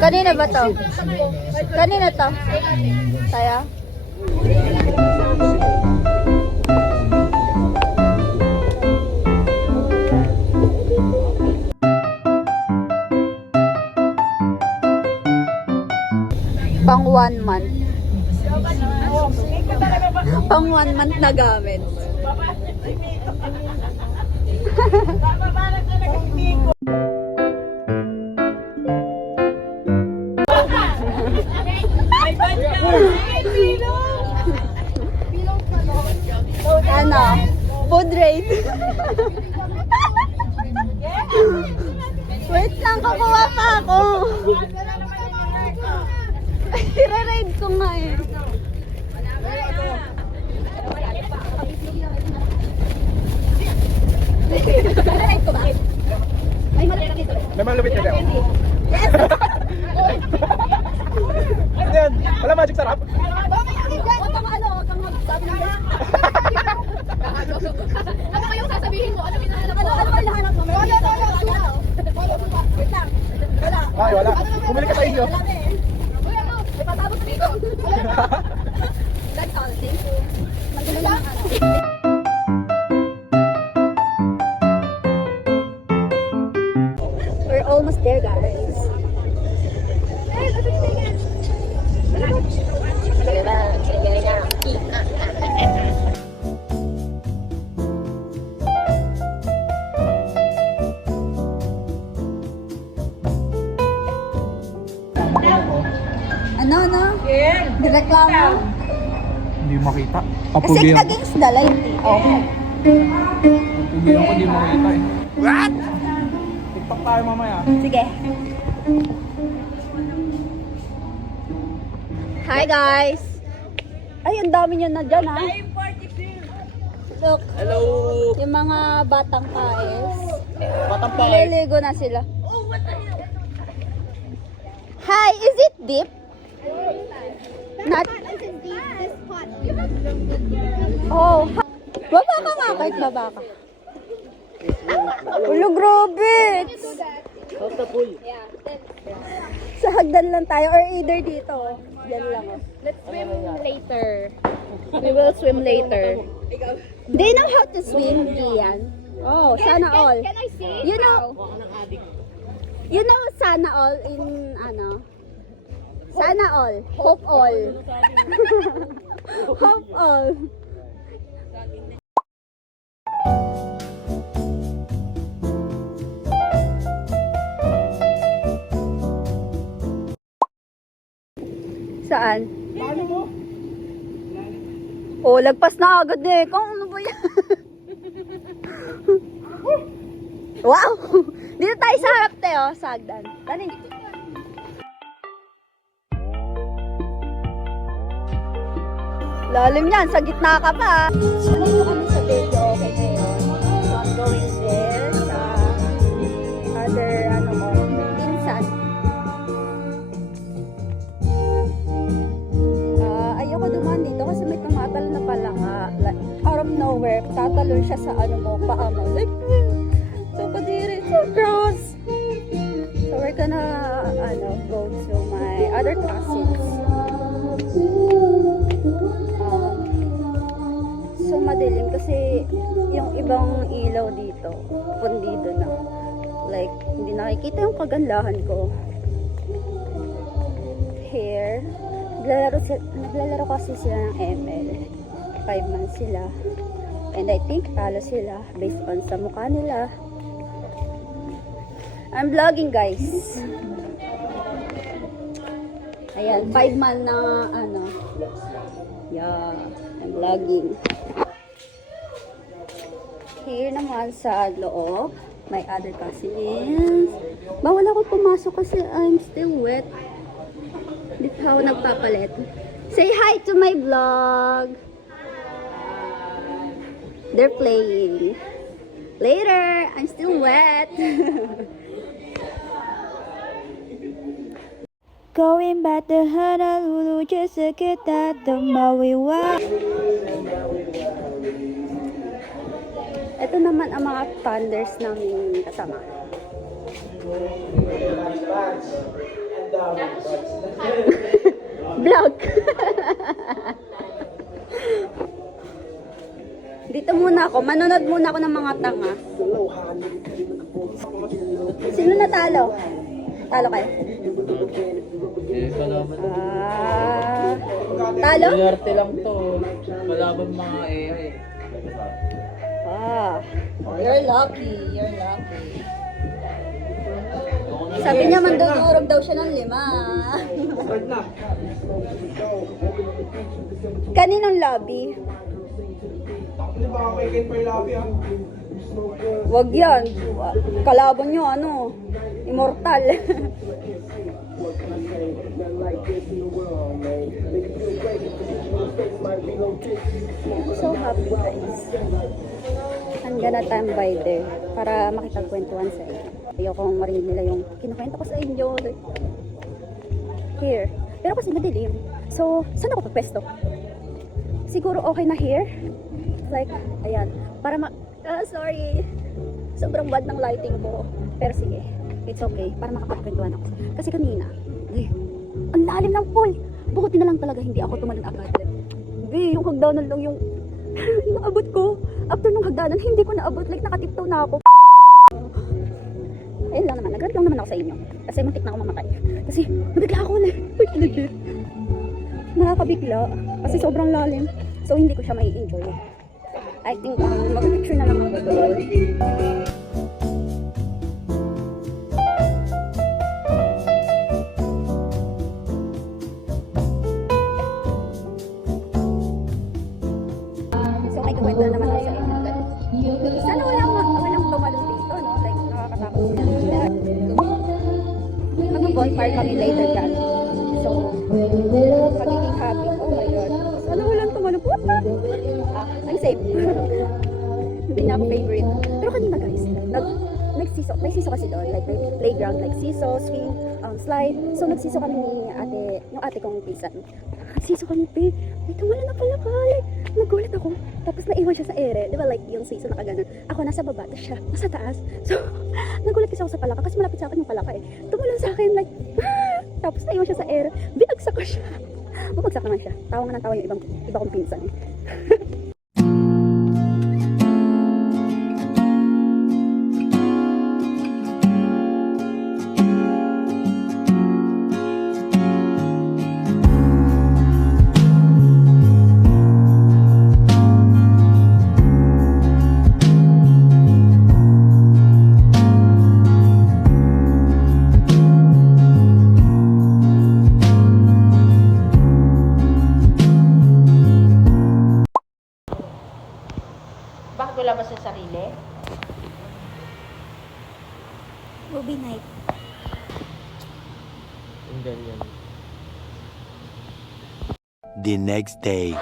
Kanina ba to? Kanina to? Saya? Pang 1 month. Pang 1 month na gamit. Ano? Food rate. Wait lang, kukuha pa ako. Tira-ride ko nga eh. May malupit ka daw. Yes! Ano yan? Wala magic sarap? Ano ba yung sasabihin mo? Ano hinahanap mo? Ano ba hinahanap mo? Wait lang. Wala. Ay, wala. Bumili ka sa inyo. Uy, ano? May pasabot sa dito. That's all. Thank you. Magaling lang ano. We're almost there, guys. Ano? Direklamo? Hindi makita. Kasi against the light eh. Oh. Hindi ako hindi makita eh. What? TikTok tayo mamaya. Sige. Hi guys! Ay, ang dami nyo na dyan ha. Look, Hello! yung mga batang paes. Batang Naliligo na sila. Hi, is it deep? Not. Oh, baba ka nga kahit baba ka. Ulo, grabe. Sa hagdan lang tayo or either dito. Yan lang. Let's swim later. We will swim later. Do you know how to swim, Kian? Oh, sana all. Can I see? You know sana all in ano? Sana all. Hope all. Hope all. Saan? Oh, lagpas na agad eh. Kung ano ba yan? Wow! Dito tayo sa harap tayo, sa hagdan. Tani. Lalim yan, sa gitna ka pa. Ano mo kami sa video, okay ngayon? So, I'm going there sa other, pinsan. Ayoko dumaan dito kasi may tumatalo na pala nga. Out of nowhere, tatalon siya sa paa mo. Like, so kadiri, so gross. So we're gonna, go to my other cousins. So madilim kasi yung ibang ilaw dito, pundido na. Like, hindi nakikita yung kagandahan ko. Here, naglalaro kasi sila ng ML. 5 months sila. And I think talo sila based on sa mukha nila. I'm vlogging, guys. Ayan, 5 months na yeah, I'm vlogging. Here naman sa loob, my other cousins. Bawal ako pumasok kasi I'm still wet. Dito ako nagpapalit. Say hi to my vlog. They're playing. Later, I'm still wet. Going back to Honolulu just to get that the Maui wa. Ito naman ang mga thunders namin kasama. Vlog. Dito muna ako. Manonood muna ako ng mga tanga. Sino natalo? Talo kayo? Ah, talo? Pinarte lang to. Kalaban mga AI. Ah, you're lucky. You're lucky. Sabi niya mandudurog daw siya ng 5. Kaninong lobby? Hindi ba ako kay Ken Labi ah? Wag yan. Kalaban nyo, ano, immortal. I'm so happy, guys. I'm gonna time by there para makipagkwentuhan sa inyo. Ayokong marinig nila yung kinukwento ko sa inyo. Like, here. Pero kasi madilim. So, saan ako pagpesto? Siguro okay na here. Like, ayan. Para sorry. Sobrang bad ng lighting ko. Pero sige, it's okay. Para makapagkwentuhan ako. Kasi kanina, ang lalim ng pool. Bukuti na lang talaga hindi ako tumalon agad. Hindi, yung hagdanan lang yung naabot ko. After nung hagdanan, hindi ko naabot. Like, nakatiptoe na ako. Ayun lang naman. Nag-rant lang naman ako sa inyo. Kasi muntik na ako mamatay. Kasi, nabigla ako ulit. Like, legit. Nakakabigla. Kasi sobrang lalim. So, hindi ko siya may enjoy. I think, mag-picture na lang ako doon. So, may kukwento na naman ako sa inyo. Sana walang tumalong dito, no? Like, nakakatakot sila. Mag-bonfire kami later that. So, magiging happy. Oh my God. Sana walang tumalong. What the? I'm safe. Hindi na ako favorite. Pero kanina guys, may siso kasi doon. Like, may playground, like siso, swing, slide. So, nagsiso kami ni yung ate kong pisan. Siso kami, babe. May tumala na pala ka. Like, nagulat ako. Tapos naiwan siya sa ere. Di ba, like, yung siso nakaganon. Ako nasa baba, tapos siya nasa taas. So, nagulat kasi ako sa palaka kasi malapit sa akin yung palaka eh. Tumalon sa akin, like, tapos naiwan siya sa ere. Binagsak ko siya. Bumagsak naman siya. Tawa nga ng tawa yung iba kong pinsan. Bakit wala ba sa sarili? Movie night. Ang ganyan. The next day.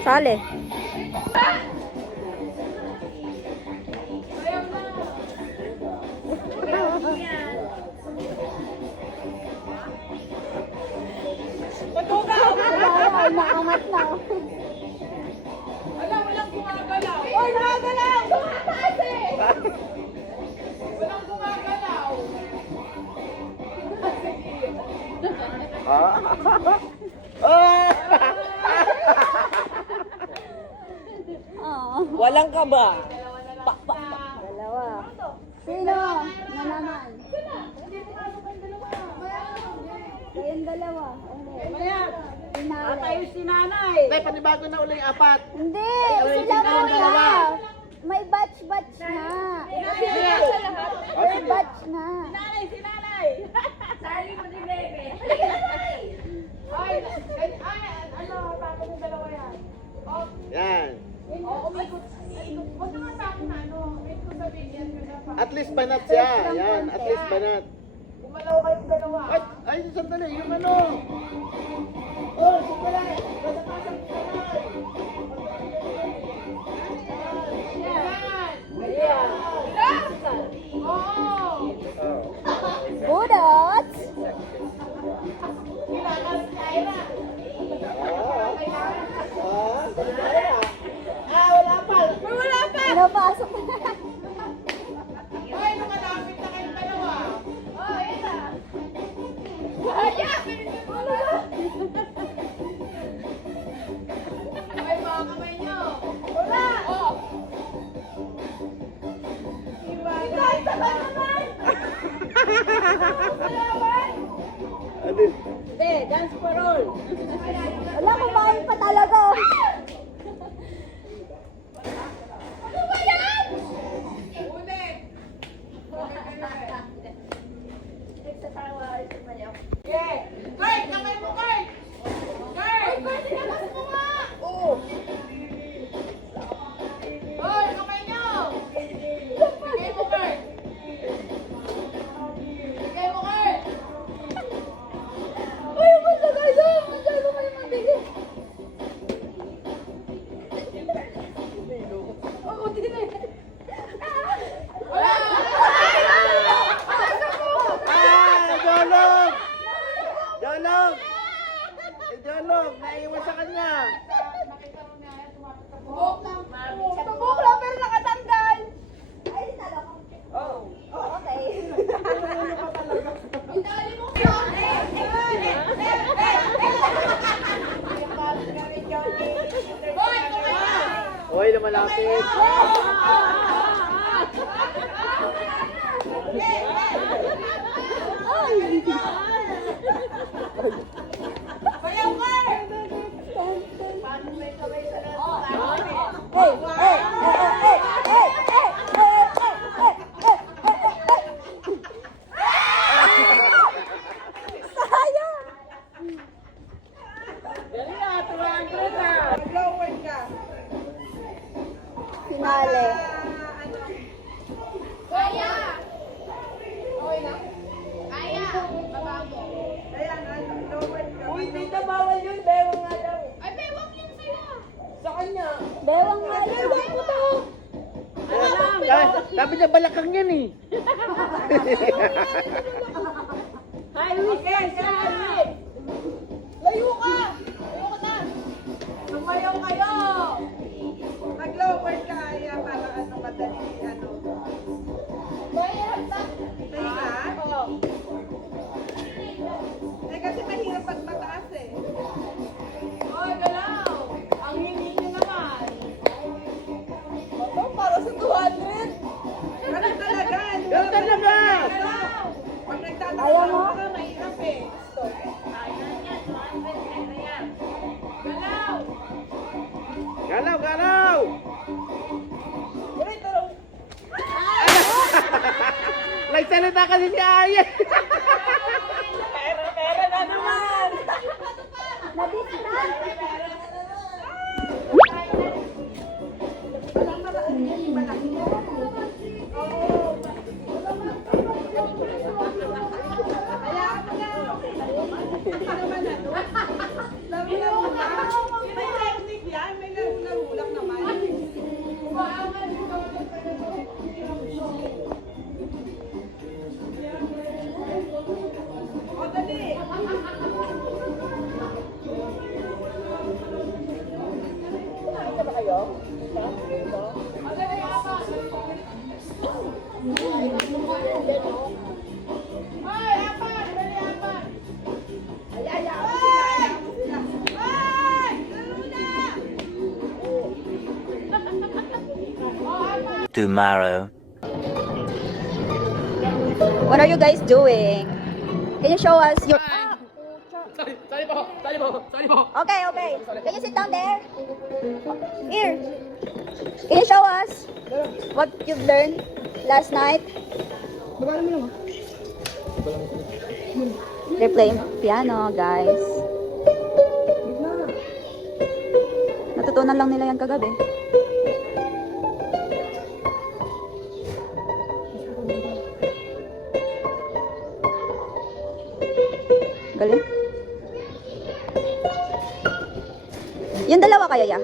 Sale. Naangat na. Walang gumagalaw! Oy, gumagalaw! Tumataas eh! Walang gumagalaw! Walang ka ba? Dalawa. Sino? Na naman. Kayong dalawa. Tayo si nanay. May panibago na uling apat. Hindi, Ay, sila sino ang dalawa? muna. May batch na. May batch na. Si nanay! Sarili mo din, baby! Ay, ano, tapo ng dalawa yan. Yan. Umikot. Huwag naman tapo na, ano, wait ko sabihin yan. At least banat siya. Yan, at least banat. Gumalaw kayong dalawa. Ay, sandali. Yung ano. Oh, sandali. Kasakasan ko Ayan. Oo. Budot! wala pa. Pinapasok na. Ano? Hindi, dance for all. Wala, kumain pa talaga. Ano ba yan? Ulit. Yeah. Kurt, kamay mo, Kurt. Kurt, sinakas mo nga. Oo. Hoy, kamay niyo. Bigay mo, Kurt. Bigay mo, Kurt. Ay, masagal yun. Masagal kayo matigil. Oo, din eh. Wala. Jolong! Jolong! Jolong! Naiwan sa kanya! Tabok lang, pero nakatanggal. Ay, talaga. Oo, okay. Itali mo kayo. Hoy, kamay niyo. Hoy, lumalapit! Bayaw ka! Hey, hey, hey, hey, sayang. Finale. Kaya! Okay na? Kaya! Baba mo. Uy, tita, bawal yun! Bewang nga daw! Ay, bewang yun sa'yo. Sa kanya! Bewang nga yun. Bewang to. Dapat niya balakang yan eh! Okay, sorry. Layo ka! Layo ka na! Sumayaw kayo! Mag-lower ka, Aya, para ano, madali, ano. Mahirap na! Mahirap? Oo. Eh, kasi mahirap pag mataas eh. Hoy, galaw! Ang hindi nyo naman. Ito, para sa 200. Ganun talaga. Ganun talaga! Galaw! Pag nagtatakbo Ayaw mo? ka, mahirap eh. Galaw! Galaw, galaw! Uy, tulong. Nagsalita kasi si Aya! Pera na naman. May technique yan. May laro-laro naman. O, dali. Hoy, apat! Dali, apat! Ay, ayaw mo sila. Ay! Laro na! Tomorrow. What are you guys doing? Can you show us your... Sali po! Sali po! Sali po! Okay, okay. Can you sit down there? Here. Can you show us what you've learned last night? They're playing piano, guys. Natutunan lang nila yan kagabi. Galing. Yung dalawa kaya ya?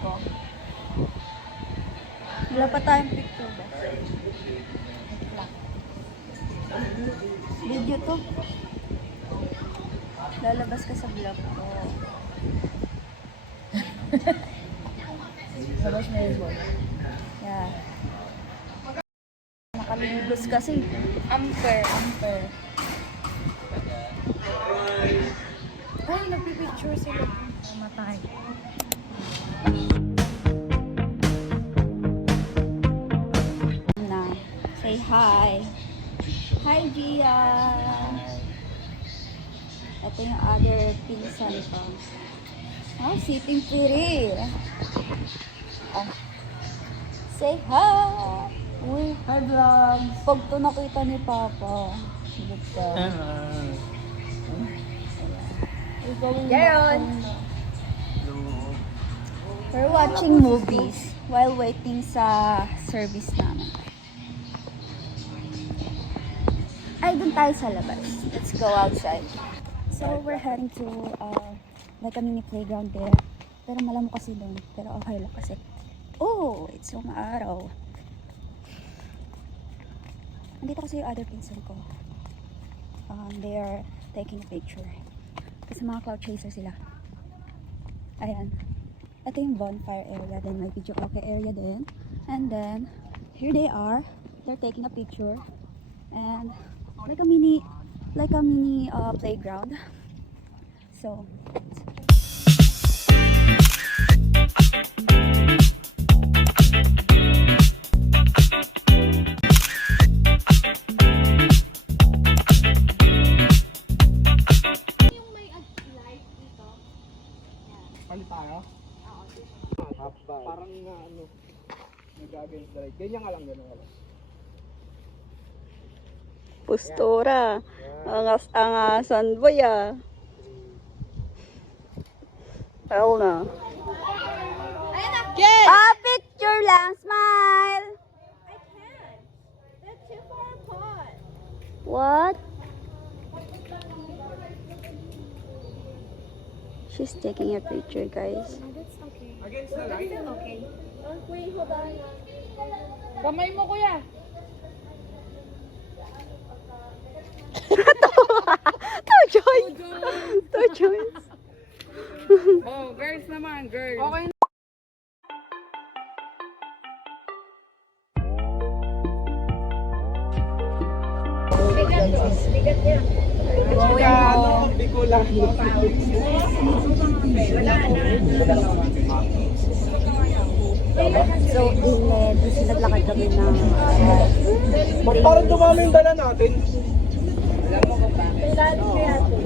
ko. Wala pa tayong picture ba? Video to. Lalabas ka sa vlog ko. Labas na yun. Yeah. Nakaliblos kasi. Amper. Ay, nagpipicture sila. Mamatay. Na. Say hi. Hi, Gia. Ito yung other pinsan ko. Oh, sitting pretty. Oh. Say hi. Uy, Hi, vlog. pag to nakita ni Papa. Silip ka. Jaron. We're watching movies while waiting sa service namin. Ay, dun tayo sa labas. Let's go outside. So, we're heading to like a mini playground there. Pero malamok kasi doon. Pero okay lang kasi. Oh, it's umaaraw. Andito kasi yung other pinsan ko. They are taking a picture. Kasi mga cloud chaser sila. Ayan. Ito yung bonfire area. Then may video okay area din. And then, here they are. They're taking a picture. And like a mini playground. So, Palit tayo? Parang nga ano, nag-against the light. Ganyan ka lang, ganyan ka lang. postura. Angas-angasan boy ah. Ayaw na. Ah, picture lang. Smile. What? She's taking a picture, guys. Against the light? Kamay mo, kuya. No choice. No choice. Oh, girls naman, girls. Okay. Ano, Bicola. So, inlet. Kasi naglakad kami ng... Ba't parang dumami yung dala natin? Kailan kaya ito?